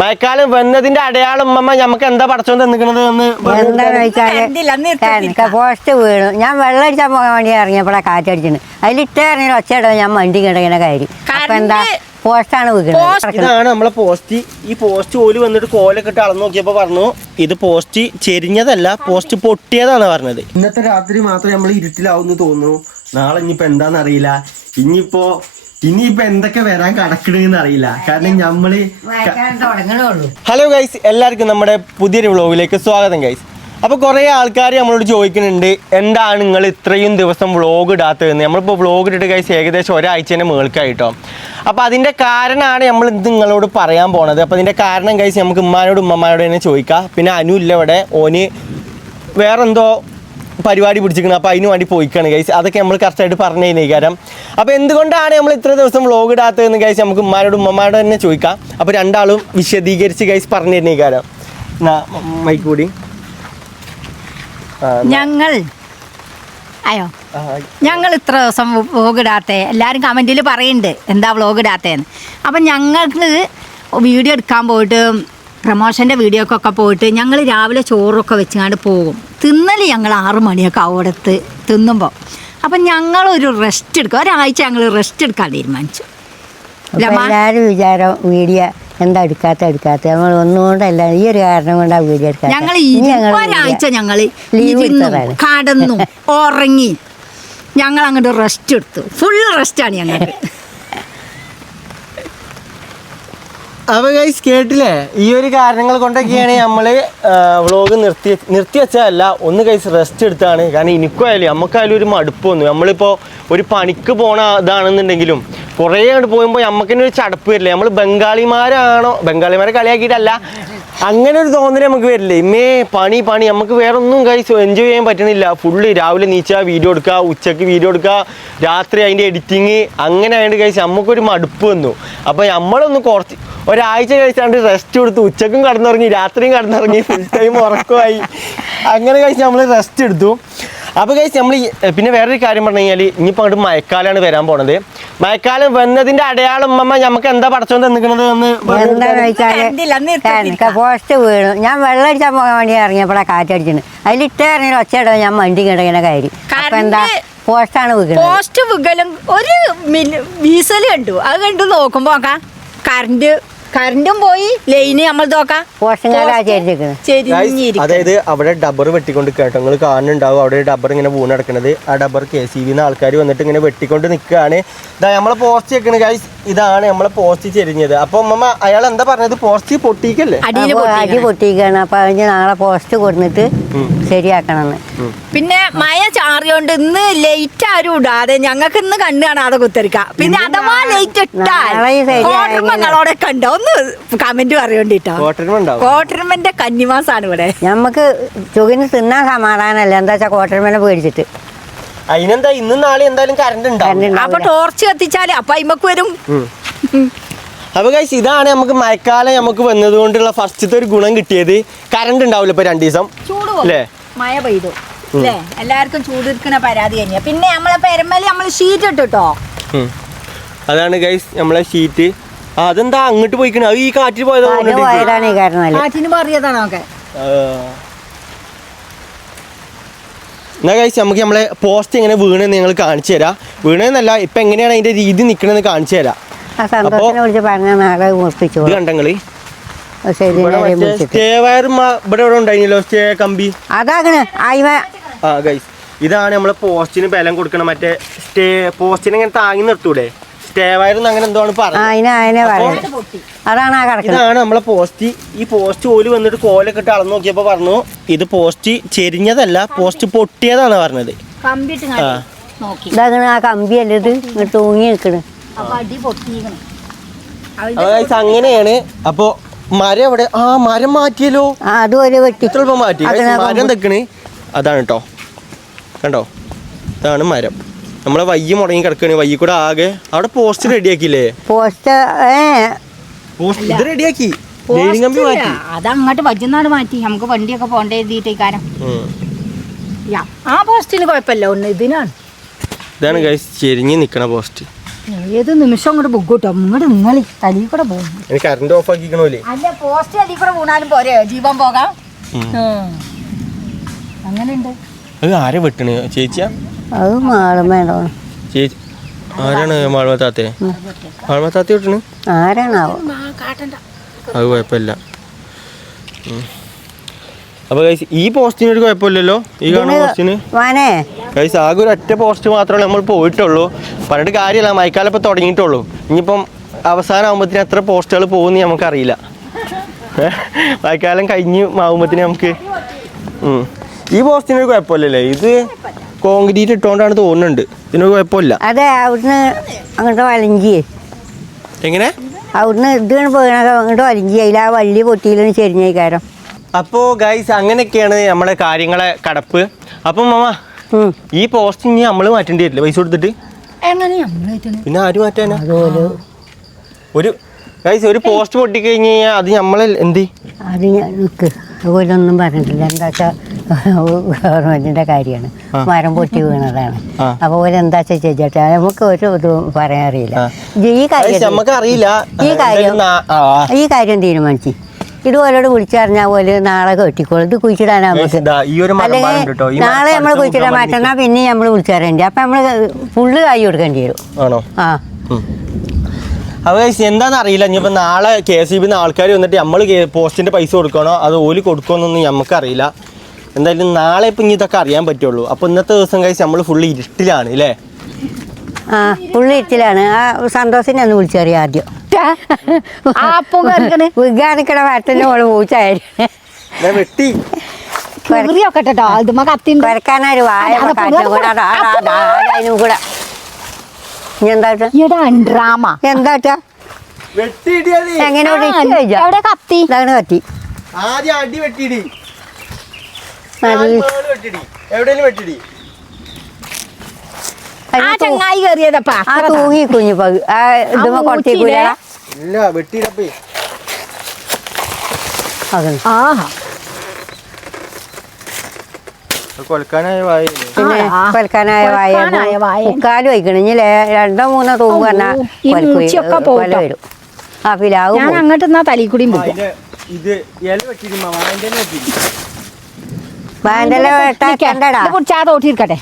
മഴക്കാലം വന്നതിന്റെ അടയാളം ഉമ്മ നമുക്ക് എന്താ പടച്ചോണ്ട് നിൽക്കുന്നത് എന്താന്ന് വെച്ചാല് പോസ്റ്റ് വീണു. ഞാൻ വെള്ളം അടിച്ചാൽ പോകാൻ വേണ്ടി ഇറങ്ങിയപ്പോഴാ കാറ്റടിച്ചിട്ടുണ്ട്. അതിലിട്ട ഇറങ്ങിയ ഒച്ചയിട ഞാൻ വണ്ടി കിടങ്ങനെ കയറി. അപ്പൊ എന്താ പോസ്റ്റാണ് വീണത്. ഇതാണ് നമ്മളെ പോസ്റ്റ്. ഈ പോസ്റ്റ് ഓല് വന്നിട്ട് കോലൊക്കെ ഇട്ട് അളന്ന് നോക്കിയപ്പോ പറഞ്ഞു ഇത് പോസ്റ്റ് ചെരിഞ്ഞതല്ല, പോസ്റ്റ് പൊട്ടിയതാണ് പറഞ്ഞത്. ഇന്നത്തെ രാത്രി മാത്രമേ നമ്മൾ ഇരുട്ടിലാവുന്നു തോന്നുന്നു. നാളെ ഇനിയിപ്പോ എന്താന്ന് അറിയില്ല. ഇനിയിപ്പോ എന്തൊക്കെ വരാൻ കടക്കണെന്ന് അറിയില്ല. കാരണം നമ്മള് ഹലോ ഗൈസ്, എല്ലാവർക്കും നമ്മുടെ പുതിയൊരു വ്ളോഗിലേക്ക് സ്വാഗതം ഗൈസ്. അപ്പോൾ കുറേ ആൾക്കാർ നമ്മളോട് ചോദിക്കുന്നുണ്ട് എന്താണ് നിങ്ങൾ ഇത്രയും ദിവസം വ്ളോഗ് ഇടാത്തതെന്ന്. നമ്മളിപ്പോൾ വ്ളോഗ് ഇട്ടിട്ട് ഗൈസ് ഏകദേശം ഒരാഴ്ചേൻ്റെ മുകൾക്കായിട്ടോ. അപ്പോൾ അതിൻ്റെ കാരണമാണ് നമ്മൾ ഇത് നിങ്ങളോട് പറയാൻ പോണത്. അപ്പോൾ അതിൻ്റെ കാരണം ഗൈസ് നമുക്ക് ഉമ്മാനോട് തന്നെ ചോദിക്കാം. പിന്നെ അനു ഇല്ല ഇവിടെ, ഓന് വേറെന്തോ പരിപാടി പിടിച്ചിരിക്കണം. അപ്പോൾ അതിന് വേണ്ടി പോയിക്കാണ് ഗൈസ്. അതൊക്കെ നമ്മൾ കറക്റ്റായിട്ട് പറഞ്ഞു തന്നേക്കാരം. അപ്പോൾ എന്തുകൊണ്ടാണ് നമ്മൾ ഇത്ര ദിവസം വ്ളോഗ് ഇടാത്തതെന്ന് ഗൈസ് നമുക്ക് ഉമ്മമാരോട് തന്നെ ചോദിക്കാം. അപ്പോൾ രണ്ടാളും വിശദീകരിച്ച് ഗൈസ് പറഞ്ഞു തന്നേക്കാരം. മൈക്ക് കൂടി ഞങ്ങൾ ഇത്ര ദിവസം വ്ളോഗ് ഇടാത്തേ എല്ലാവരും കമൻറ്റിൽ പറയുന്നുണ്ട് എന്താ വ്ളോഗ് ഇടാത്തേന്ന്. അപ്പം ഞങ്ങൾക്ക് വീഡിയോ എടുക്കാൻ പോയിട്ട് പ്രമോഷൻ്റെ വീഡിയോക്കൊക്കെ പോയിട്ട് ഞങ്ങൾ രാവിലെ ചോറൊക്കെ വെച്ചുകൊണ്ട് പോകും. തിന്നൽ ഞങ്ങൾ 6 മണിയൊക്കെ അവിടുത്തെ തിന്നുമ്പോൾ. അപ്പം ഞങ്ങളൊരു റെസ്റ്റ് എടുക്കുക, ഒരാഴ്ച ഞങ്ങൾ റെസ്റ്റ് എടുക്കാൻ തീരുമാനിച്ചു. എല്ലാവരും വിചാരം വീഡിയോ എന്താ എടുക്കാത്ത നമ്മൾ ഒന്നുകൊണ്ടല്ല, ഈ ഒരു കാരണം കൊണ്ട് ആ വീഡിയോ എടുക്കാം. ഞങ്ങൾ ഒരാഴ്ച ഞങ്ങൾ കടന്നു ഉറങ്ങി ഞങ്ങൾ അങ്ങോട്ട് റെസ്റ്റ് എടുത്തു. ഫുൾ റെസ്റ്റാണ് ഞങ്ങൾക്ക്. അപ്പോൾ ഗൈസ് കേട്ടില്ലേ, ഈ ഒരു കാരണങ്ങൾ കൊണ്ടൊക്കെയാണ് നമ്മൾ വ്ളോഗ് നിർത്തി വെച്ചതല്ല. ഒന്ന് ഗൈസ് റെസ്റ്റ് എടുത്താണ്. കാരണം എനിക്കായാലും നമുക്കായാലും ഒരു മടുപ്പ് വന്നു. നമ്മളിപ്പോൾ ഒരു പണിക്ക് പോണ ഇതാണെന്നുണ്ടെങ്കിലും കുറേ അങ്ങോട്ട് പോകുമ്പോൾ നമുക്കിനെ ഒരു ചടപ്പ് വരില്ലേ. നമ്മൾ ബംഗാളിമാരെ കളിയാക്കിയിട്ടല്ല, അങ്ങനെ ഒരു തോന്നൽ നമുക്ക് വരില്ലേ. പണി നമുക്ക് വേറെ ഒന്നും ഗൈസ് എൻജോയ് ചെയ്യാൻ പറ്റുന്നില്ല. ഫുള്ള് രാവിലെ നീച്ചാൽ വീഡിയോ എടുക്കുക, ഉച്ചയ്ക്ക് വീഡിയോ എടുക്കുക, രാത്രി അതിൻ്റെ എഡിറ്റിങ്, അങ്ങനെ ആയതുകൊണ്ട് ഗൈസ് നമുക്കൊരു മടുപ്പ് വന്നു. അപ്പോൾ നമ്മളൊന്ന് ഒരാഴ്ച കഴിച്ചാണ്ട് റെസ്റ്റ് കൊടുത്തു. ഉച്ചക്കും കടന്നുറങ്ങി, രാത്രിയും കടന്നുറങ്ങി, ഫുൾ ടൈം ഉറക്കമായി. അങ്ങനെ കഴിച്ച് നമ്മൾ റെസ്റ്റ് എടുത്തു. അപ്പോൾ കഴിച്ച് നമ്മൾ പിന്നെ വേറൊരു കാര്യം പറഞ്ഞു കഴിഞ്ഞാൽ ഇനിയിപ്പോൾ അങ്ങോട്ട് മഴക്കാലമാണ് വരാൻ പോണത്. മഴക്കാലം വന്നതിന്റെ അടയാളം നമുക്ക് എന്താ പടച്ചോണ്ട് നിൽക്കുന്നത് എന്താന്ന് വെച്ചാല് പോസ്റ്റ് വീണു. ഞാൻ വെള്ളം അടിച്ചാൽ പോകാൻ വേണ്ടി ഇറങ്ങിയപ്പോഴാ കാറ്റടിച്ചിട്ടുണ്ട്. അതിലിട്ട ഇറങ്ങിയ ഒച്ചയിട ഞാൻ വണ്ടി കിടങ്ങനെ കയറി. അപ്പൊ എന്താ പോസ്റ്റാണ് വീണത്. പോസ്റ്റ് വികലും ഒരു വീസല് കണ്ടു. അത് കണ്ടു നോക്കുമ്പോ കറണ്ടും പോയി, ലൈന് നമ്മൾ നോക്കാം. അതായത് അവിടെ ഡബ്ബർ വെട്ടിക്കൊണ്ട് കേട്ടോ, നിങ്ങൾ കാണുന്നുണ്ടാവും അവിടെ ഡബ്ബർ ഇങ്ങനെ വീണ് കിടക്കുന്നത്. ആ ഡബ്ബർ KCB ആൾക്കാർ വന്നിട്ട് ഇങ്ങനെ വെട്ടിക്കൊണ്ട് നിൽക്കുകയാണ്. ഇതാ നമ്മളെ പോസ്റ്റ് വെക്കണ ഗൈസ്, ഇതാണ് നമ്മളെ പോസ്റ്റ് ചെരിഞ്ഞത്. അപ്പൊ അമ്മ അയാൾ എന്താ പറഞ്ഞത്, പോസ്റ്റ് പൊട്ടിക്കല്ലേ? അടി പൊട്ടിക്കാണ്. അപ്പൊ നാളെ പോസ്റ്റ് കൊടുത്തിട്ട് ശരിയാക്കണമെന്ന്. പിന്നെ മഴ ചാറിയോണ്ട് ഇന്ന് ലൈറ്റ് ആരും ഇടാതെ ഞങ്ങൾക്ക് ഇന്ന് കണ്ണ് കാണാതെ കുത്തിരിക്കാം. പിന്നെ അഥവാ ലൈറ്റ് ഇട്ടാളോടെ കണ്ടോ ഒന്ന് കമന്റ് പറയോണ്ടിട്ടോ. കോട്ടർമന്റെ കന്നിമാസാണ് ഇവിടെ. നമുക്ക് ചുകിന് തിന്നാൻ സമാധാനമല്ല, എന്താ വെച്ചാ കോട്ടർമനെ പേടിച്ചിട്ട്. അതിനെന്താ ഇന്നും നാളെ എന്തായാലും കറണ്ട് ഉണ്ടാവും. അപ്പൊ ടോർച്ച് കത്തിച്ചാല് അപ്പൊ അയിമക്ക് വരും. അപ്പൊ ഗൈസ് ഇതാണ് നമുക്ക് മഴക്കാലം നമുക്ക് വന്നതുകൊണ്ടുള്ള ഫസ്റ്റത്തെ ഒരു ഗുണം കിട്ടിയത്. കറണ്ട് ഉണ്ടാവില്ല ഇപ്പൊ 2 ദിവസം. അല്ലേ മഴ പെയ്തു അല്ലേ, എല്ലാവർക്കും ചൂടിരിക്കണ പരാതി തന്നെയാ. പിന്നെ നമ്മളെ പെരമലി നമ്മൾ ഷീറ്റ് ഇട്ടോ. അതാണ് ഗൈസ് നമ്മളെ ഷീറ്റ്. അതെന്താ അങ്ങോട്ട് പോയിക്കണ, ഈ കാറ്റിൽ പോയതാണ്. കാറ്റിന് മാറിയതാണോ? എന്നാ കഴിച്ച് നമുക്ക് നമ്മളെ പോസ്റ്റ് എങ്ങനെ വീണെന്ന് ഞങ്ങൾ കാണിച്ചു തരാം. വീണെന്നല്ല, ഇപ്പൊ എങ്ങനെയാണ് അതിന്റെ രീതി നിക്കണെന്ന് കാണിച്ചു തരാം. കണ്ടങ്ങള് സ്റ്റേ വയർ ഇവിടെ ഉണ്ടായിരുന്നല്ലോ, സ്റ്റേ കമ്പി. ഇതാണ് നമ്മളെ പോസ്റ്റിന് ബലം കൊടുക്കണം. മറ്റേ സ്റ്റേ പോസ്റ്റിന് ഇങ്ങനെ താങ്ങി നിർത്തൂടെ, സ്റ്റേ വയർ അങ്ങനെ എന്തോ ഇതാണ് നമ്മളെ പോസ്റ്റ്. ഈ പോസ്റ്റ് ഓല് വന്നിട്ട് കോലൊക്കെ ഇട്ട് അളന്ന് നോക്കിയപ്പോ പറഞ്ഞു ഇത് പോസ്റ്റ് ചെരിഞ്ഞതല്ല, പോസ്റ്റ് പൊട്ടിയതാണ് പറഞ്ഞത്. തൂങ്ങി നിൽക്കണ്. അങ്ങനെയാണ്. അപ്പൊ മരം എവിടെ? മരം മാറ്റിയല്ലോ. ചിലപ്പോ മാറ്റി. മരം തെക്കണ് അതാണ് കേട്ടോ, കണ്ടോ ഇതാണ് മരം. നമ്മളെ വയ്യ മുടങ്ങി കിടക്കണ്. വയ്യ കൂടെ ആകെ അവിടെ പോസ്റ്റ് റെഡിയാക്കിയില്ലേ? ഇത് റെഡിയാക്കി, കമ്പി മാറ്റി. അതങ്ങോട്ട് വജ്ജുന്നാട് മാറ്റി. നമുക്ക് വണ്ടിയൊക്കെ പോണ്ടേ എഴുതിയിട്ടേക്കാരം. ആ പോസ്റ്റിന് കുഴപ്പമില്ല, ഒന്ന് ഇതിനാണ്. ഇതാണ് ഗൈസ് ചെരിഞ്ഞ് നിക്കണ പോസ്റ്റ്. ഏത് നിമിഷം അങ്ങോട്ട് ബുക്കിട്ടോ ഇങ്ങോട്ട് നിങ്ങൾ തലി കൂടെ പോകും. കറണ്ട് ഓഫ് ആക്കിക്കണോല്ലേ? അല്ല പോസ്റ്റ് തലി കൂടെ വീണാലും പോരെ ജീവൻ പോകാം. അങ്ങനെയുണ്ട്. അത് ആരെ വെട്ടണ് ചേച്ചിയാ? അത് മാളുമേടോ ചേച്ചി ആരാണ് മാൾമത്താത്തെ? മാൾമത്താത്തി വെട്ടണ് ആരാണാവോ? അത് കുഴപ്പമില്ല. അപ്പൊ ഗൈസ് ഈ പോസ്റ്റിന് ഒരു കുഴപ്പമില്ലല്ലോ, ഈ കാണുന്ന പോസ്റ്റിന്. ഗൈസ് ആകെ ഒരു ഒറ്റ പോസ്റ്റ് മാത്രമേ നമ്മൾ പോയിട്ടുള്ളൂ. പറഞ്ഞിട്ട് കാര്യമില്ല, മഴക്കാലം ഇപ്പൊ തുടങ്ങിയിട്ടുള്ളൂ. ഇനിയിപ്പം അവസാനം ആകുമ്പോഴത്തേന് എത്ര പോസ്റ്റുകൾ പോകുമെന്ന് നമുക്കറിയില്ല. മഴക്കാലം കഴിഞ്ഞ് ആകുമ്പോഴത്തേന് നമുക്ക് ഈ പോസ്റ്റിന് ഒരു കുഴപ്പമില്ലല്ലേ? ഇത് കോൺക്രീറ്റ് ഇട്ടോണ്ടാണ് തോന്നുന്നുണ്ട്, ഇതിനൊരു കുഴപ്പമില്ല. അതെ, അവിടുന്ന് അങ്ങോട്ട് വലിഞ്ചി, എങ്ങനെ അവിടുന്ന് ഇത് പോകണത് അങ്ങോട്ട് വലിഞ്ചി, അതിൽ ആ വള്ളി പൊട്ടിയില്ലെന്ന് ചെരിഞ്ഞേക്കാരം. അപ്പോൾ ഗൈസ് അങ്ങനെയൊക്കെയാണ് നമ്മളെ കാര്യങ്ങളെ കടപ്പ്. അപ്പം മാമ ഈ പോസ്റ്റ് ഇനി നമ്മൾ മാറ്റേണ്ടി വരില്ല പൈസ കൊടുത്തിട്ട്? പിന്നെ ആര് മാറ്റാനാ? ഒരു ഗൈസ് ഒരു പോസ്റ്റ് പൊട്ടിക്കഴിഞ്ഞ് കഴിഞ്ഞാൽ അത് നമ്മളെ എന്ത് അത് നിൽക്ക്, അതുപോലെ ഒന്നും പറഞ്ഞിട്ടില്ല. എന്താ വെച്ചാൽ ഗവൺമെന്റിന്റെ കാര്യമാണ്, മരം പൊട്ടി വീണതാണ്. അപ്പൊ ഓര് എന്താ ചോദിച്ചാ നമുക്ക് ഒരു ഇതും പറയാൻ അറിയില്ല. ഈ കാര്യം തീരുമാനിച്ചു. ഇത് ഓരോട് വിളിച്ചറിഞ്ഞാൽ പോലെ നാളെ കെട്ടിക്കോളും. ഇത് കുഴിച്ചിടാനാ നമുക്ക്. അല്ലെങ്കിൽ നാളെ നമ്മൾ കുഴിച്ചിടാൻ മാറ്റണ പിന്നെ നമ്മൾ വിളിച്ചറിയണ്ടേ. അപ്പൊ നമ്മള് ഫുള്ള് കൈ കൊടുക്കേണ്ടി വരും. ആണോ? ആ അപ്പോൾ എന്താണെന്ന് അറിയില്ല. ഇനിയിപ്പോൾ നാളെ KCB ആൾക്കാർ വന്നിട്ട് നമ്മൾ പോസ്റ്റിൻ്റെ പൈസ കൊടുക്കണോ അത് ഓല് കൊടുക്കുമെന്നൊന്നും നമുക്കറിയില്ല. എന്തായാലും നാളെ ഇപ്പം ഇനി ഇതൊക്കെ അറിയാൻ പറ്റുള്ളൂ. അപ്പോൾ ഇന്നത്തെ ദിവസം കഴിച്ച് നമ്മൾ ഫുള്ള് ഇരുട്ടിലാണ് അല്ലേ? ആ ഫുള്ള് ഇരുട്ടിലാണ്. ആ സന്തോഷിനെ ഒന്ന് വിളിച്ചറിയാം ആദ്യം. വിഗാനിക്കണ വാട്ടിൻ്റെ മോള് പൂച്ചായിരുന്നു വെട്ടി വരക്കാനൊരു വായ അതിനും കൂടെ എന്താട്ടാ എന്താട്ടാ എങ്ങനെ കത്തി ഇതാണ് കത്തി. ആ തൂങ്ങി കുഞ്ഞു പകു ആ ഇതുമ്പോ കൊടുത്തേക്കൂല. പിന്നെ കൊൽക്കാനായ വായ മുക്കാല് വയ്ക്കണം. ഇനി 2-3 തൂങ്ങ് പറഞ്ഞാൽ വരും. ആ പിലാവും അങ്ങോട്ട് തലി കൂടി വായന്റെ വെട്ടാക്കണ്ടടാ തോട്ടിരിക്കട്ടെ.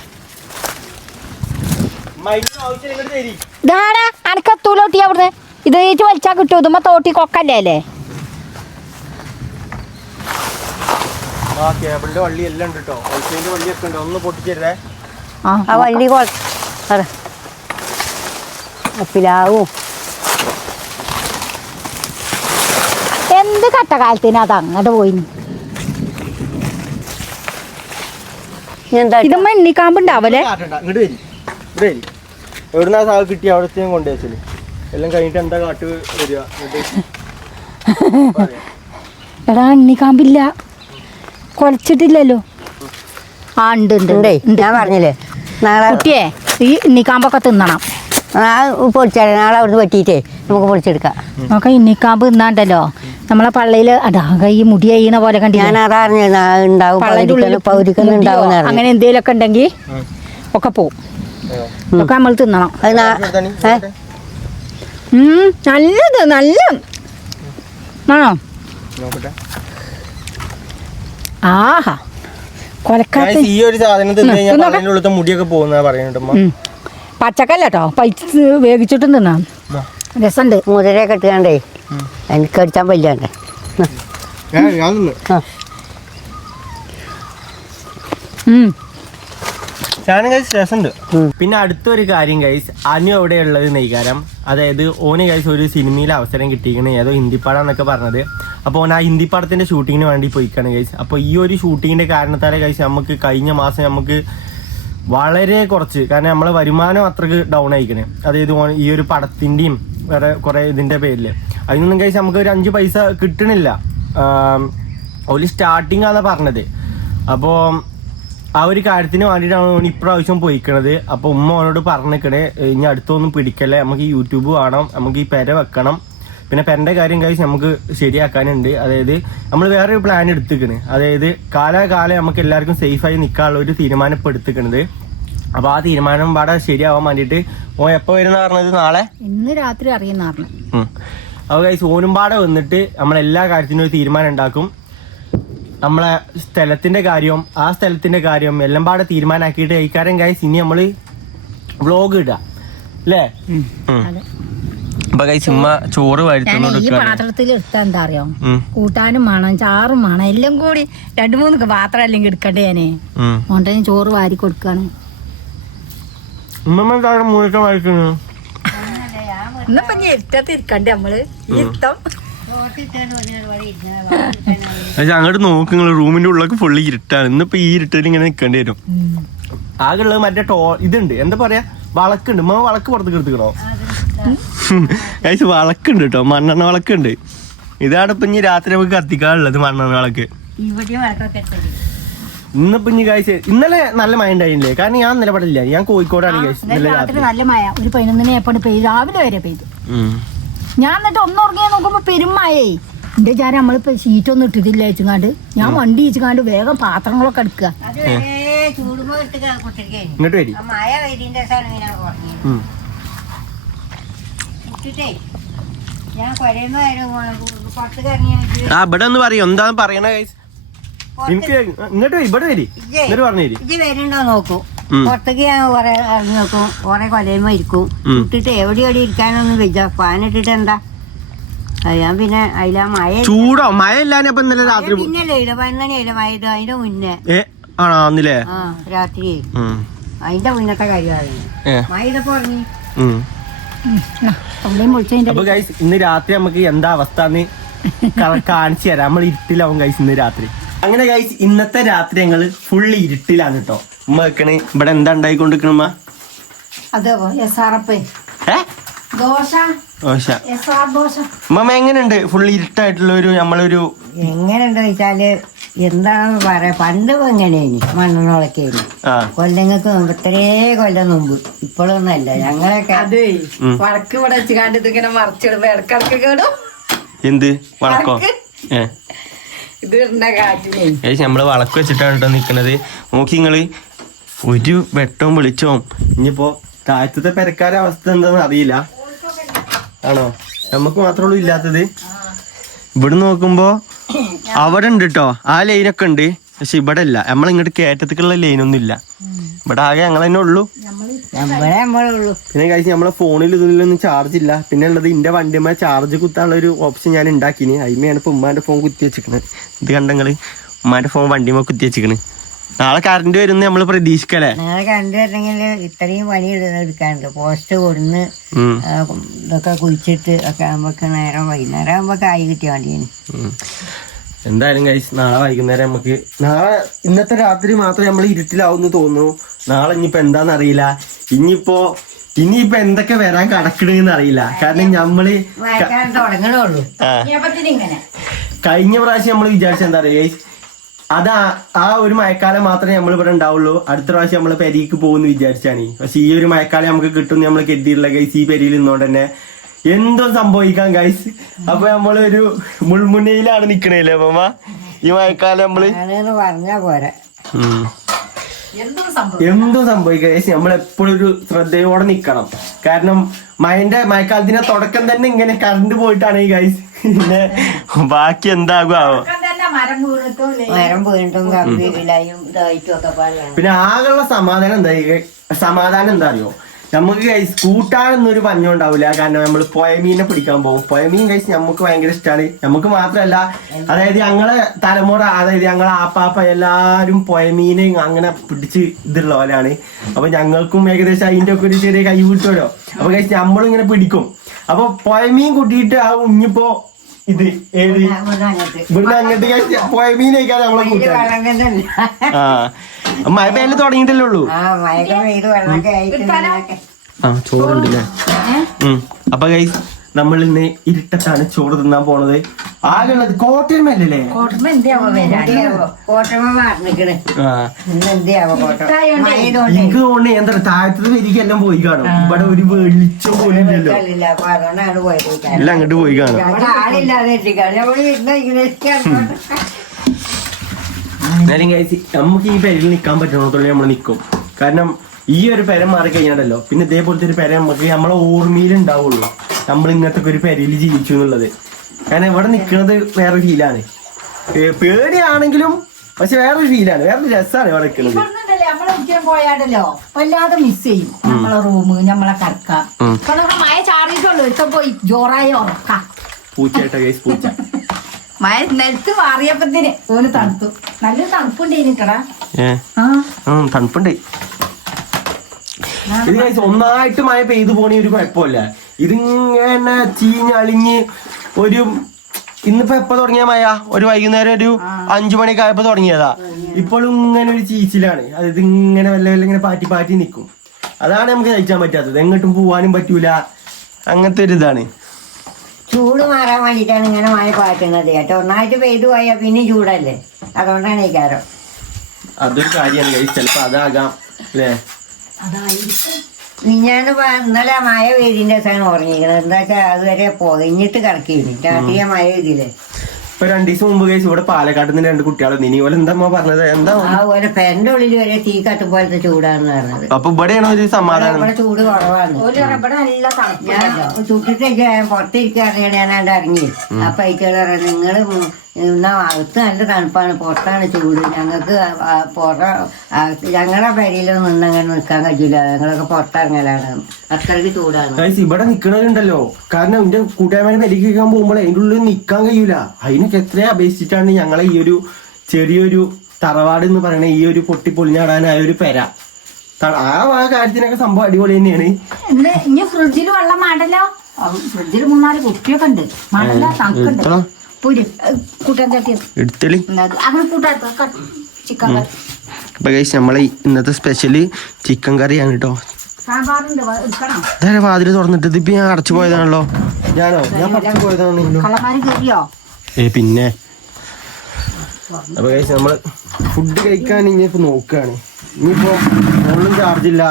ഇതാടാ അനക്കത്തൂലോട്ടി അവിടുന്ന് ഇത് വലിച്ചാ കിട്ടും. ഇതുമ്പോ തോട്ടി കൊക്കല്ലേ അല്ലേ? ആ വള്ളി പിലാവും എന്ത് കട്ടകാലത്തിന് അത് അങ്ങോട്ട് പോയി. ഇതുമ്മ എണ്ണിക്കാമ്പുണ്ടാവല്ലേ? എവിടുന്നാ സാഗ് കിട്ടി അവിടത്തെ കൊണ്ടുവച്ചല് എല്ലാം കഴിഞ്ഞിട്ട് എന്താ കാട്ട് വരിക? എടാ എണ്ണിക്കാമ്പില്ല, കൊലച്ചിട്ടില്ലല്ലോ. ആ ഉണ്ട് ഞാൻ പറഞ്ഞില്ലേ നാളെ കുട്ടിയെ ഈ ഇന്നിക്കാമ്പൊക്കെ തിന്നണം. പൊളിച്ചാലേ നാളെ അവിടുന്ന് പറ്റിയിട്ടേ നമുക്ക് പൊളിച്ചെടുക്കാം. നമുക്ക് ഇന്നിക്കാമ്പ് തിന്നാണ്ടല്ലോ നമ്മളെ പള്ളിയില് അതാകെ ഈ മുടി അയ്യണ പോലെ കണ്ടി. ഞാൻ അതറിഞ്ഞുണ്ടാവും അങ്ങനെ എന്തേലൊക്കെ ഉണ്ടെങ്കിൽ ഒക്കെ പോവും. ഒക്കെ നമ്മൾ തിന്നണം. നല്ലത് നല്ല ആണോ? ആഹാ കൊലക്കാത്ത ഈ ഒരു സാധനം തിന്നു കഴിഞ്ഞാൽ മുടിയൊക്കെ പോകുന്ന പറയുന്നുണ്ട്. പച്ചക്കല്ലോ പൈസ വേവിച്ചിട്ടും തിന്നാ രസമുണ്ട്. മുതിരയൊക്കെ ഇട്ടുകാണ്ടേ എനിക്ക് അടിച്ചാൻ പറ്റാണ്ടേ. രസമുണ്ട്. പിന്നെ അടുത്തൊരു കാര്യം ഗൈസ്, അനു എവിടെ ഉള്ളത് നെയ്കാരം. അതായത് ഓന് ഗൈസ് ഒരു സിനിമയിൽ അവസരം കിട്ടിയിരിക്കണേ, ഏതോ ഹിന്ദി പടം എന്നൊക്കെ പറഞ്ഞത്. അപ്പോൾ ഓൻ ആ ഹിന്ദി പടത്തിന്റെ ഷൂട്ടിങ്ങിന് വേണ്ടി പോയിക്കാണ് ഗൈസ്. അപ്പോൾ ഈ ഒരു ഷൂട്ടിങ്ങിന്റെ കാരണത്താലെ ഗൈസ് നമുക്ക് കഴിഞ്ഞ മാസം നമുക്ക് വളരെ കുറച്ച്, കാരണം നമ്മളെ വരുമാനം അത്രക്ക് ഡൗൺ ആയിക്കണേ. അതായത് ഈ ഒരു പടത്തിന്റെയും വേറെ കുറെ ഇതിന്റെ പേരിൽ അതിനൊന്നും കഴിച്ച് നമുക്ക് ഒരു 5 പൈസ കിട്ടണില്ല. ഒരു സ്റ്റാർട്ടിങ് ആണ് പറഞ്ഞത്. അപ്പോൾ ആ ഒരു കാര്യത്തിന് വേണ്ടിയിട്ടാണ് ഇപ്രാവശ്യം പോയിക്കണത്. അപ്പോൾ ഉമ്മ അവനോട് പറഞ്ഞിക്കണേ ഇനി അടുത്തൊന്നും പിടിക്കല്ലേ, നമുക്ക് ഈ യൂട്യൂബ് കാണാം, നമുക്ക് ഈ പെര വെക്കണം, പിന്നെ പെരൻ്റെ കാര്യം കഴിച്ച് നമുക്ക് ശരിയാക്കാനുണ്ട്. അതായത് നമ്മൾ വേറൊരു പ്ലാൻ എടുത്തിക്കണ്. അതായത് കാലാകാലം നമുക്ക് എല്ലാവർക്കും സേഫായി നിൽക്കാനുള്ള ഒരു തീരുമാനം ഇപ്പോൾ എടുത്തിക്കണത്. അപ്പോൾ ആ തീരുമാനം പാടെ ശരിയാവാൻ വേണ്ടിയിട്ട് ഓ എപ്പോ വരുന്ന പറഞ്ഞത്? നാളെ ഇന്ന് രാത്രി അറിയുന്ന പറഞ്ഞു. അപ്പോൾ ഗൈസ് ഓനുംപാടെ വന്നിട്ട് നമ്മളെല്ലാ കാര്യത്തിനും ഒരു തീരുമാനം ഉണ്ടാക്കും. നമ്മളെ സ്ഥലത്തിന്റെ കാര്യം, ആ സ്ഥലത്തിന്റെ കാര്യം എല്ലാം പാടെ തീരുമാനമാക്കിയിട്ട് കഴിക്കാരൻ ഗൈസ് ഇനി നമ്മള് വ്ളോഗ് ഇടുക അല്ലേ? അപ്പൊ ഗൈസ് ഉമ്മ ചോറ് ഈ പാത്രത്തിൽ എടുത്താ എന്താ അറിയോ, കൂട്ടാനും വേണം, ചാറും വേണം, എല്ലാം കൂടി 2-3 പാത്രം അല്ലെങ്കിൽ എടുക്കണ്ടേ ഞാന്. മോണ്ടന് ചോറ് വാരി കൊടുക്കാണ്. ഇന്നിപ്പോ ഞാൻ ഇരുട്ടത്ത് ഇരിക്കണ്ടേ നമ്മള്? ഇരുത്തം അങ്ങോട്ട് നോക്ക്, നിങ്ങൾ റൂമിന്റെ ഉള്ളൊക്കെ ഫുള്ള് ഇരുട്ടാണ്. ഇന്നിപ്പോ ഈ ഇരുട്ടിൽ ഇങ്ങനെ നിൽക്കേണ്ടി വരും. ആകെ ഉള്ളത് മറ്റേ ഇതുണ്ട്, എന്താ പറയാ, വളക്കുണ്ട്. വളക്ക് പുറത്തേക്ക് എടുത്തുക്കണോ? ഗൈസ് വളക്കുണ്ട് കേട്ടോ, മണ്ണെണ്ണ വളക്കുണ്ട്. ഇതാണ് ഇപ്പൊ ഇനി രാത്രി നമുക്ക് കത്തിക്കാനുള്ളത്, മണ്ണെണ്ണ വളക്ക്. ഇന്നിപ്പോ ഇനി ഗൈസ് ഇന്നലെ നല്ല മഴ ഉണ്ടായില്ലേ? കാരണം ഞാൻ നിലപാടില്ല, ഞാൻ കോഴിക്കോടാണ് ഗൈസ്. രാത്രി നല്ല മഴ, ഒരു 11 എപ്പോഴും പെയ്തു, രാവിലെ വരെ പെയ്തു. ഞാൻ എന്നിട്ട് ഒന്നുറങ്ങിയാ നോക്കുമ്പോ പെരുമഴേ. എന്റെ വിചാരം നമ്മളിപ്പോ ഷീറ്റൊന്നും ഇട്ടിട്ടില്ല വെച്ചുകാണ്ട് ഞാൻ വണ്ടി വെച്ചുകാണ്ട് വേഗം പാത്രങ്ങളൊക്കെ എടുക്കുക. ഇങ്ങോട്ട് വരി. ആ ഇവിടെ ഒന്ന് പറയോ, എന്താന്ന് പറയണ ഗൈസ്? എനിക്ക് ഇങ്ങോട്ട് വരി, ഇവിടെ വരി, എന്നിട്ട് പറഞ്ഞു തരി. ഇജ്ജ് വരുന്നുണ്ടോ നോക്കൂ. പുറത്തേക്ക് ഞാൻ കുറെ ഇറങ്ങി നോക്കും, കുറെ കൊലയുമ്പോ ഇരിക്കും. ഇട്ടിട്ട് എവിടെ ഇരിക്കാനൊന്നും വെച്ച ഫാനിട്ടിട്ട് എന്താ ഞാൻ പിന്നെ അതിലാ മഴ ചൂടോ മഴ ഇല്ലാഞ്ഞപ്പോ ഇന്നലെ രാത്രി പിന്നല്ലേ 11 മഴ ഇത് അതിന്റെ മുന്നേ ആണോ അന്നില്ലേ? ആ രാത്രി അതിന്റെ മുന്നത്തെ കാര്യമാണ് മഴ ഇതപ്പോ ഇറങ്ങി. അപ്പൊ ഗൈസ് ഇന്ന് രാത്രി നമുക്ക് എന്താ അവസ്ഥ കാണിച്ചു തരാം. നമ്മൾ ഇരുട്ടിലാവും ഗൈസ് ഇന്ന് രാത്രി. അങ്ങനെ ഗൈസ് ഇന്നത്തെ രാത്രി ഞങ്ങള് ഫുള്ള് ഇരുട്ടിലാണ് കേട്ടോ. ഉമ്മ വെക്കണേ ഇവിടെ എന്താ ഉണ്ടായിക്കൊണ്ടിരിക്കണമ്മ? ഉമ്മ എങ്ങനെയുണ്ട്? ഫുള്ള് ഇരുട്ടായിട്ടുള്ള ഒരു നമ്മളൊരു എങ്ങനെയുണ്ട് വെച്ചാല് എന്താണെന്ന് പറയാ, പണ്ട് എങ്ങനെയാനി മണ്ണെണ്ണൊളക്കേനി കൊല്ലങ്ങൾക്ക് മുമ്പ്, ഇത്രേ കൊല്ലം മുമ്പ്. ഇപ്പോഴൊന്നല്ല ഞങ്ങളൊക്കെ വടക്ക് ഇവിടെ വെച്ചുകാണ്ട് ഇതിങ്ങനെ മറിച്ചിടുമ്പോ ഇടക്കിടക്ക് കേടും. എന്ത് വളക്കോ? ഇത് ഇടണ്ട കാറ്റിനെ നമ്മള് വളക്ക് വെച്ചിട്ടാണ് കേട്ടോ നിക്കണത്. നോക്കി നിങ്ങള്, ഒരു വെട്ടവും വെളിച്ചവും. ഇനിയിപ്പോ താഴത്തെ പെരക്കാരെ അവസ്ഥ എന്താന്ന് അറിയില്ല. ആണോ നമുക്ക് മാത്രമേ ഇല്ലാത്തത്? ഇവിടെ നോക്കുമ്പോ അവിടെ ഉണ്ട് കേട്ടോ, ആ ലൈനൊക്കെ ഉണ്ട്. പക്ഷെ ഇവിടെ ഇല്ല. നമ്മളിങ്ങോട്ട് കയറ്റത്തേക്കുള്ള ലൈനൊന്നും ഇല്ല. ഇവിടെ ആകെ ഞങ്ങൾ തന്നെ ഉള്ളൂ. പിന്നെ കഴിച്ച് നമ്മളെ ഫോണിൽ ഇതിലൊന്നും ചാർജ് ഇല്ല. പിന്നെ ഉള്ളത് എന്റെ വണ്ടിമ്മ ചാർജ് കുത്താനുള്ള ഒരു ഓപ്ഷൻ ഞാൻ ഉണ്ടാക്കിന്. അതിമയാണ് ഇപ്പൊ ഉമ്മാന്റെ ഫോൺ കുത്തി വെച്ചിക്കണത്. ഇത് കണ്ടങ്ങള് ഉമ്മാന്റെ ഫോൺ വണ്ടിമ്മ കുത്തി വെച്ചിക്കണ്. നാളെ കറണ്ട് വരുന്ന നമ്മള് പ്രതീക്ഷിക്കല്ലേ? നാളെ കറണ്ട് വരണമെങ്കിൽ ഇത്രയും പണി എടുക്കാനുണ്ട്. പോസ്റ്റ് കൊടുന്ന് ഇതൊക്കെ കുഴിച്ചിട്ട് ഒക്കെ ആകുമ്പോ നേരം വൈകുന്നേരം ആകുമ്പോ കായ് കിട്ടിയ വണ്ടിയാണ്. എന്തായാലും കഴിച്ച് നാളെ വൈകുന്നേരം നമുക്ക്, നാളെ ഇന്നത്തെ രാത്രി മാത്രമേ നമ്മൾ ഇരുട്ടിലാവുമെന്ന് തോന്നുന്നു. നാളെ ഇനിയിപ്പോ എന്താന്നറിയില്ല. ഇനിയിപ്പോ എന്തൊക്കെ വരാൻ കടക്കണെന്ന് അറിയില്ല. കാരണം നമ്മള് കഴിഞ്ഞ പ്രാവശ്യം നമ്മൾ വിചാരിച്ച എന്താ പറയാ, ആ ഒരു മഴക്കാലം മാത്രമേ നമ്മൾ ഇവിടെ ഉണ്ടാവുള്ളൂ. അടുത്ത പ്രാവശ്യം നമ്മള് പെരിക്ക് പോകുന്നു വിചാരിച്ചാണ്. പക്ഷെ ഈ ഒരു മഴക്കാലം നമുക്ക് കിട്ടും നമ്മൾ കരുതിയിട്ടില്ല ഗൈസ്. ഈ പെരിയിൽ നിന്നോണ്ട് തന്നെ എന്തോ സംഭവിക്കാം ഗൈസ്. അപ്പൊ നമ്മളൊരു മുൾമുനയിലാണ് നിക്കണേല്ലേ അമ്മ ഈ മഴക്കാലം നമ്മള്? പറഞ്ഞാ പോരാ, എന്തും സംഭവിക്കാം ഗൈസ്. നമ്മളെപ്പോഴും ഒരു ശ്രദ്ധയോടെ നിക്കണം. കാരണം മഴക്കാലത്തിന്റെ തുടക്കം തന്നെ ഇങ്ങനെ കറണ്ട് പോയിട്ടാണ് ഈ ഗൈസ്. പിന്നെ ബാക്കി എന്താകും ആവോ. പിന്നെ ആകെയുള്ള സമാധാനം എന്താ അറിയോ, നമുക്ക് ഗൈസ് കൂട്ടാനൊന്നും ഒരു പഞ്ഞം ഉണ്ടാവില്ല. കാരണം നമ്മൾ പുഴമീനെ പിടിക്കാൻ പോകും. പുഴമീൻ ഗൈസ് നമുക്ക് ഭയങ്കര ഇഷ്ടമാണ്. നമുക്ക് മാത്രമല്ല, അതായത് ഞങ്ങളെ തലമുറ, അതായത് ഞങ്ങളെ ആപ്പാപ്പ എല്ലാരും പുഴമീനെ അങ്ങനെ പിടിച്ച് ഇതുള്ള പോലെയാണ്. അപ്പൊ ഞങ്ങൾക്കും ഏകദേശം അതിന്റെ ഒക്കെ ഒരു ചെറിയ കൈ കിട്ടുമല്ലോ. അപ്പൊ ഗൈസ് നമ്മളും ഇങ്ങനെ പിടിക്കും. അപ്പൊ പുഴമീൻ കൂട്ടിയിട്ട് ആ ഉഞ്ഞിപ്പോ ഇത് ഏത് ഇവിടുന്ന് അങ്ങോട്ട് കഴിച്ച പുഴമീൻ കഴിക്കാൻ നമ്മളെ കൂട്ടാൻ. മഴ പേരിൽ തുടങ്ങിയിട്ടല്ലേ ഉള്ളൂ. ചോറുണ്ടല്ലേ? അപ്പൊ ഗൈസ് നമ്മൾ ഇന്ന് ഇരുട്ടത്താണ് ചോറ് തിന്നാൻ പോണത്. ആകെയുള്ളത് കോട്ടയമല്ലേ? എനിക്ക് തോന്നുന്നു എന്താ താഴത്തത് വരികെല്ലാം പോയി കാണും. ഇവിടെ ഒരു വെളിച്ചം പോലും ഇല്ലല്ലോ. എല്ലാം അങ്ങോട്ട് പോയി കാണും. എന്നാലും കഴിച്ച് നമുക്ക് ഈ പേരിൽ നിൽക്കാൻ പറ്റണത്തോളം നമ്മൾ നിൽക്കും. കാരണം ഈ ഒരു പെര മാറി കഴിഞ്ഞാലല്ലോ പിന്നെ ഇതേപോലത്തെ ഒരു പെര നമുക്ക് നമ്മളെ ഓർമ്മയിൽ ഉണ്ടാവുള്ളൂ നമ്മൾ ഇങ്ങനത്തെ ഒരു പെരയിൽ ജീവിച്ചു എന്നുള്ളത്. കാരണം ഇവിടെ നിൽക്കുന്നത് വേറൊരു ഫീലാണ്, പേടിയാണെങ്കിലും പക്ഷെ വേറൊരു ഫീലാണ്, വേറൊരു രസമാണ് ഇവിടെ നിൽക്കുന്നത്. നമ്മളെ പോയാടല്ലോ വല്ലാതെ മിസ് ചെയ്യും നമ്മളെ റൂമ്, നമ്മളെ കറക്ക. മഴ ചാറിയിട്ടുള്ളൂ, ഒരുക്കം പോയി ജോറായ ഉറക്ക പൂച്ചയായിട്ടാ ഗൈസ്, പൂച്ച മഴ നിലത്ത് മാറിയപ്പത്തിന് ഓന് തണുത്തു. നല്ലൊരു തണുപ്പുണ്ടേനിക്കടാ. തണുപ്പുണ്ട്. ഇത് ഗൈസ് ഒന്നായിട്ട് മഴ പെയ്തു പോണി ഒരു കുഴപ്പമില്ല. ഇതിങ്ങനെ ചീഞ്ഞളിഞ്ഞ് ഒരു ഇന്നിപ്പോ എപ്പോ തുടങ്ങിയ മഴ? ഒരു വൈകുന്നേരം ഒരു 5 മണിയൊക്കെ ആയപ്പോ തുടങ്ങിയതാ. ഇപ്പോഴും ഇങ്ങനെ ഒരു ചീച്ചിലാണ്. അത് ഇതിങ്ങനെ വല്ല വല്ല ഇങ്ങനെ പാറ്റി പാറ്റി നിൽക്കും. അതാണ് നമുക്ക് കഴിച്ചാൻ പറ്റാത്തത്. എങ്ങോട്ടും പോവാനും പറ്റൂല, അങ്ങനത്തെ ഒരു ഇതാണ്. ചൂട് മാറാൻ വേണ്ടിയിട്ടാണ് ഇങ്ങനെ മഴ പാറ്റുന്നത് കേട്ടോ. ഒന്നായിട്ട് പെയ്തു പോയാൽ പിന്നെ ചൂടല്ലേ, അതുകൊണ്ടാണ് ഈ കാര്യം. അതൊരു കാര്യമാണ് ഗൈസ്, ചിലപ്പോ അതാകാം അല്ലേ. ഇന്നലെ മഴ പെയ്തിന്റെ ദിവസമാണ് ഉറങ്ങിയിരിക്കുന്നത്. എന്താ വെച്ചാൽ അതുവരെ പൊതിഞ്ഞിട്ട് കിടക്കിയിരുന്നു. രാത്രിയെ മഴ പെയ്തില്ലേ. ഇപ്പൊ 2 ദിവസം മുമ്പ് കഴിച്ചു ഇവിടെ പാലക്കാട് നിന്ന് 2 കുട്ടികൾ ഇനി പോലെ എന്താ പറഞ്ഞത്? എന്താ അതുപോലെ പെരന്റെ ഉള്ളിൽ വരെ തീ കത്തും പോലത്തെ ചൂടാണെന്ന് പറഞ്ഞത്. അപ്പൊ ഇവിടെയാണോ ഒരു സമാധാനം? ഇവിടെ ചൂട് കുറവാണ്. ചുട്ടിട്ടൊക്കെ പുറത്തിരിക്കുകയാണെങ്കിൽ ഞാനാണ്ട് ഇറങ്ങി. അപ്പൊ അയച്ചുകൾ പറയാം, നിങ്ങള് എന്നാ അകത്ത് നല്ല തണുപ്പാണ്, പുറത്താണ് ചൂട്, ഞങ്ങൾക്ക് ഞങ്ങളുടെ പെരയിലൊന്നും നിന്നങ്ങനെ നിൽക്കാൻ കഴിയില്ല, ഞങ്ങളൊക്കെ പുറത്തിറങ്ങലാണ്, അത്രയ്ക്ക് ചൂടാണ്. ഇവിടെ നിക്കണവരുണ്ടല്ലോ, കാരണം എന്റെ കൂട്ടുകാരനെ പരിഹരിക്കാൻ പോകുമ്പോൾ അതിന്റെ ഉള്ളിൽ നിക്കാൻ കഴിയൂല. അതിനൊക്കെ എത്രയും അപേക്ഷിച്ചിട്ടാണ് ഞങ്ങളെ ഈ ഒരു ചെറിയൊരു തറവാട് എന്ന് പറയുന്ന ഈ ഒരു പൊട്ടിപ്പൊളിഞ്ഞാടാനായ ഒരു പെര. ആ കാര്യത്തിനൊക്കെ സംഭവം അടിപൊളി തന്നെയാണ്. ഇനി ഫ്രിഡ്ജിൽ വെള്ളം മാടല്ലോ, ഫ്രിഡ്ജിൽ 3-4 കുപ്പിയൊക്കെ ഉണ്ട്, മണല്ല തണുക്കുണ്ട്. നമ്മളെ ഇന്നത്തെ സ്പെഷ്യല് ചിക്കൻ കറിയാണ് കേട്ടോ. വാതില് തുറന്നിട്ട് ഇതിപ്പോ ഞാൻ അടച്ചു പോയതാണല്ലോ. ഞാൻ പറിച്ചു പോയതാണല്ലോ. പിന്നെ അപ്പൊ കഴിച്ച് നമ്മള് ഫുഡ് കഴിക്കാൻ ഇനിയിപ്പോ നോക്കുകയാണ്. ഇനിയിപ്പോ ഫോണിലും ചാർജില്ല,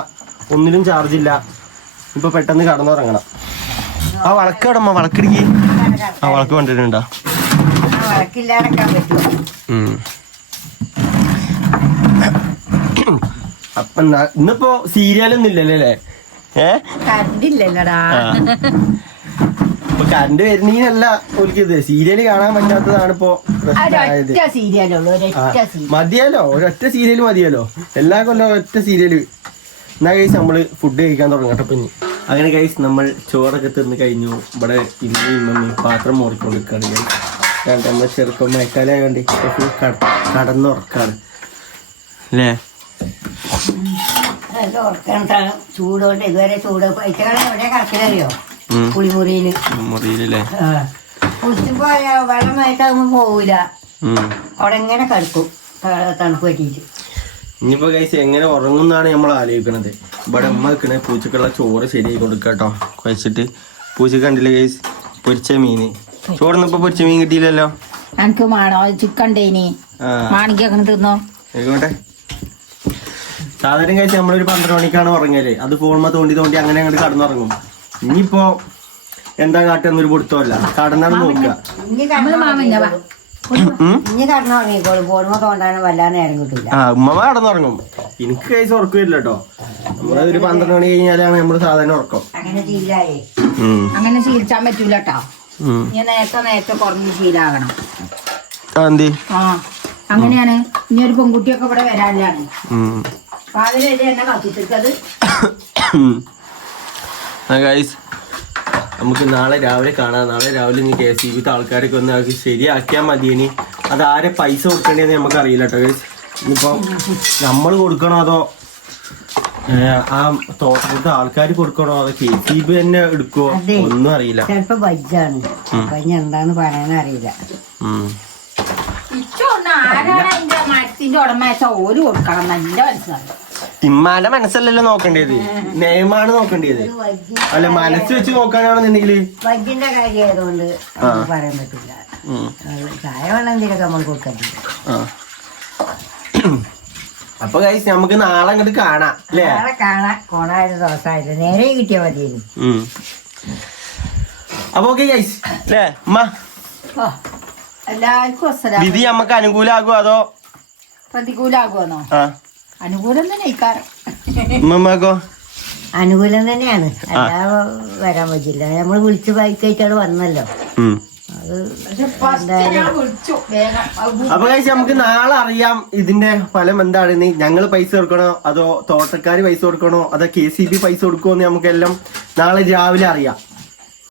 ഒന്നിലും ചാർജില്ല. ഇപ്പൊ പെട്ടെന്ന് കടന്നുറങ്ങണം. ആ വളക്ക് കടമ്മ, വളക്കിടിക്ക്. ആ വളക്ക് കൊണ്ടിട്ടുണ്ടോ? അപ്പൊ ഇന്നിപ്പോ സീരിയലൊന്നും ഇല്ലല്ലോ അല്ലേ? ഇപ്പൊ കറണ്ട് വരുന്നീനല്ല ഒലിക്കത്, സീരിയല് കാണാൻ പറ്റാത്തതാണ് ഇപ്പൊ മതിയല്ലോ, ഒരൊറ്റ സീരിയല് മതിയല്ലോ. എല്ലാ കൊല്ലം ഒറ്റ സീരിയല്. എന്നാ കഴിച്ച് നമ്മള് ഫുഡ് കഴിക്കാൻ തുടങ്ങട്ടെ. ഇപ്പൊ അങ്ങനെ കഴിച്ച് നമ്മൾ ചോറൊക്കെ തിന്ന് കഴിഞ്ഞു. ഇവിടെ ഇമ്മ പാത്രം മോറിക്കൊണ്ടിരിക്കുകയാണ്. നമ്മുടെ ചെറുപ്പം മയക്കാലായോണ്ട് കടന്നുറക്കാണ് അല്ലേ? ചൂടോണ്ട് ഇതുവരെ ചൂട് എവിടെ കളിക്കലറിയോ? കുളിമുറിയില്. കുളിച്ചു പോയാ വെള്ളം മയക്കാകുമ്പോ പോവൂല, അവിടെ എങ്ങനെ കിടക്കും തണുപ്പ് പറ്റിയിട്ട്. ഇനിയിപ്പോ കഴിച്ച് എങ്ങനെ ഉറങ്ങുന്നാണ് നമ്മൾ ആലോചിക്കണത്. ഇവിടെ അമ്മ വെക്കണേ പൂച്ചക്കുള്ള ചോറ് ശരിയായി കൊടുക്കാട്ടോ. കഴിച്ചിട്ട് പൂച്ച കണ്ടില്ലേ കഴിച്ച് പൊരിച്ച മീന്. ചോറിനിപ്പോ പൊരിച്ച മീൻ കിട്ടിയില്ലല്ലോ. എനിക്ക് മാണോ ചിക്കൻ മാണിക്ക് തിന്നോ ആയിക്കോട്ടെ. സാധാരണ കഴിച്ച് നമ്മളൊരു 12 മണിക്കാണ് ഉറങ്ങിയാലേ, അത് ഫോൺമ തോണ്ടി തോണ്ടി അങ്ങനെ അങ്ങോട്ട് കടന്നുറങ്ങും. ഇനിയിപ്പോ എന്താ കാട്ടെന്നൊരു പൊടുത്തമല്ല, കടന്നാണ് നോക്കുക. ഉമ്മ കടന്നുറങ്ങും. എനിക്ക് കഴിച്ച് ഉറക്കം വരില്ല കേട്ടോ. നമ്മള് ഒരു 12 മണി കഴിഞ്ഞാലാണ് നമ്മള് സാധാരണ ഉറക്കം. അങ്ങനെ ശീലിച്ചാൻ പറ്റൂല കേട്ടോ. നേരത്തെ കുറഞ്ഞ് ശീലാകണം. അങ്ങനെയാണ്. ഇനി ഒരു പെൺകുട്ടിയൊക്കെ ഇവിടെ വരാനാണ്. നമുക്ക് നാളെ രാവിലെ കാണാം. നാളെ രാവിലെ ഇനി KSEB ആൾക്കാരൊക്കെ ഒന്ന് ആക്കി ശരിയാക്കിയാൽ മതി. ഇനി അത് ആരെ പൈസ കൊടുക്കേണ്ടതെന്ന് നമുക്ക് അറിയില്ല കേട്ടോ ഗൈസ്. ഇനിയിപ്പോ നമ്മൾ കൊടുക്കണോ അതോ ആ തോട്ടത്തെ ആൾക്കാർ കൊടുക്കണോ അതോ KSEB തന്നെ എടുക്കുവോ ഒന്നും അറിയില്ല. ചിലപ്പോ ബജ്ജാണ്, എന്താന്ന് പറയാനറിയില്ല. ഇമ്മാന്റെ മനസ്സല്ലല്ലോ നോക്കേണ്ടത്, നിയമാണ് നോക്കേണ്ടത്. അല്ല മനസ്സ് വെച്ച് നോക്കാനാണെന്നുണ്ടെങ്കില് ബജ്ജിന്റെ കാര്യമായതുകൊണ്ട് പറയാൻ പറ്റില്ല. ചായ വെള്ളം എന്തെങ്കിലുമൊക്കെ നമ്മൾ കൊടുക്കത്തില്ല. അപ്പൊ ഗൈസ് നമുക്ക് നാളെ അങ്ങോട്ട് കാണാം അല്ലേ? നാളെ കാണാം. കോണായത് ദിവസമായിട്ട് നേരെ കിട്ടിയാൽ മതിയായിരുന്നു. അപ്പൊ ഓക്കെ ഗൈസ് അല്ലേ? എല്ലാവർക്കും വിധി നമുക്ക് അനുകൂലാകുമോ അതോ പ്രതികൂലാകുമെന്നോ? അനുകൂലം തന്നെ ഇക്കാരം. ഉമ്മക്കോ അനുകൂലം തന്നെയാണ്, അല്ലാതെ വരാൻ പറ്റില്ല. നമ്മൾ വിളിച്ച് ബൈക്കായിട്ടാണ് വന്നല്ലോ. അപ്പൊ കഴിച്ച് നമുക്ക് നാളെ അറിയാം ഇതിന്റെ ഫലം എന്താണെന്ന്. ഞങ്ങൾ പൈസ കൊടുക്കണോ അതോ തോട്ടക്കാര് പൈസ കൊടുക്കണോ അതോ KCB പൈസ കൊടുക്കുമോ എന്ന് നമുക്കെല്ലാം നാളെ രാവിലെ അറിയാം.